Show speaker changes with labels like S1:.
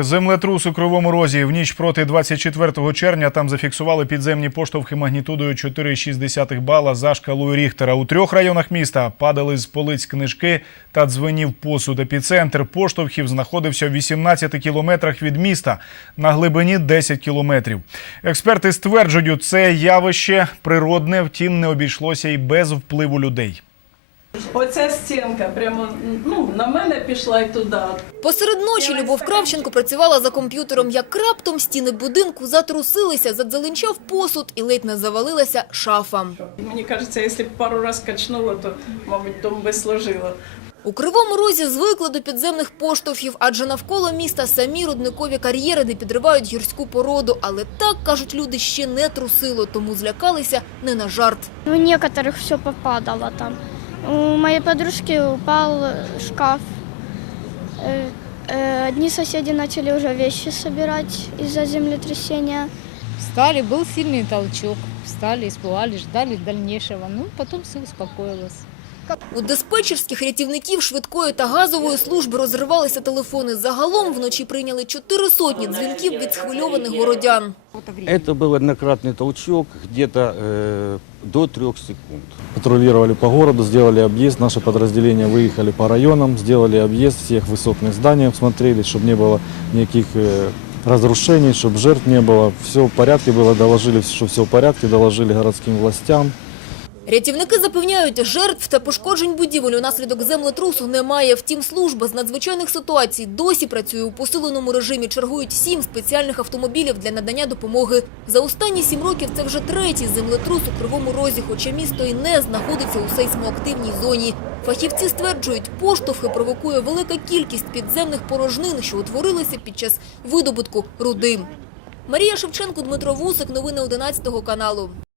S1: Землетрус у Кривому Розі в ніч проти 24 червня там зафіксували підземні поштовхи магнітудою 4,6 бала за шкалою Ріхтера. У трьох районах міста падали з полиць книжки та дзвенів посуд. Епіцентр поштовхів знаходився в 18 кілометрах від міста на глибині 10 кілометрів. Експерти стверджують, це явище природне, втім не обійшлося і без впливу людей.
S2: Оця стінка прямо ну, на мене пішла і туди.
S3: Посеред ночі Любов Кравченко працювала за комп'ютером, як раптом стіни будинку затрусилися, задзеленчав посуд і ледь не завалилася шафа.
S2: Мені кажеться, якщо б пару раз качнуло, то, мабуть, дом би сложило.
S3: У Кривому Розі звикли до підземних поштовхів, адже навколо міста самі рудникові кар'єри, де підривають гірську породу. Але так, кажуть люди, ще не трусило, тому злякалися не на жарт.
S4: У некоторых все попадало там. У моей подружки упал шкаф. Э, э, Одни соседи начали уже вещи собирать из-за землетрясения.
S5: Встали, был сильный толчок. Встали, испугались, ждали дальнейшего. Ну, потом все успокоилось.
S3: У диспетчерських рятівників швидкої та газової служби розривалися телефони. Загалом вночі прийняли чотири сотні дзвінків від схвильованих городян.
S6: Это был однократный толчок где-то э, до трех секунд.
S7: Патрулировали по городу, сделали объезд. Наши подразделения выехали по районам, сделали объезд всех высотных зданий, смотрели, чтобы не было никаких э, разрушений, чтобы жертв не было. Все в порядке было, доложили, что все в порядке, доложили городским властям.
S3: Рятівники запевняють, жертв та пошкоджень будівель унаслідок землетрусу немає. Втім, служба з надзвичайних ситуацій досі працює у посиленому режимі. Чергують сім спеціальних автомобілів для надання допомоги. За останні сім років це вже третій землетрус у Кривому Розі, хоча місто і не знаходиться у сейсмоактивній зоні. Фахівці стверджують, поштовхи провокує велика кількість підземних порожнин, що утворилися під час видобутку руди. Марія Шевченко, Дмитро Вусик. Новини 11 каналу.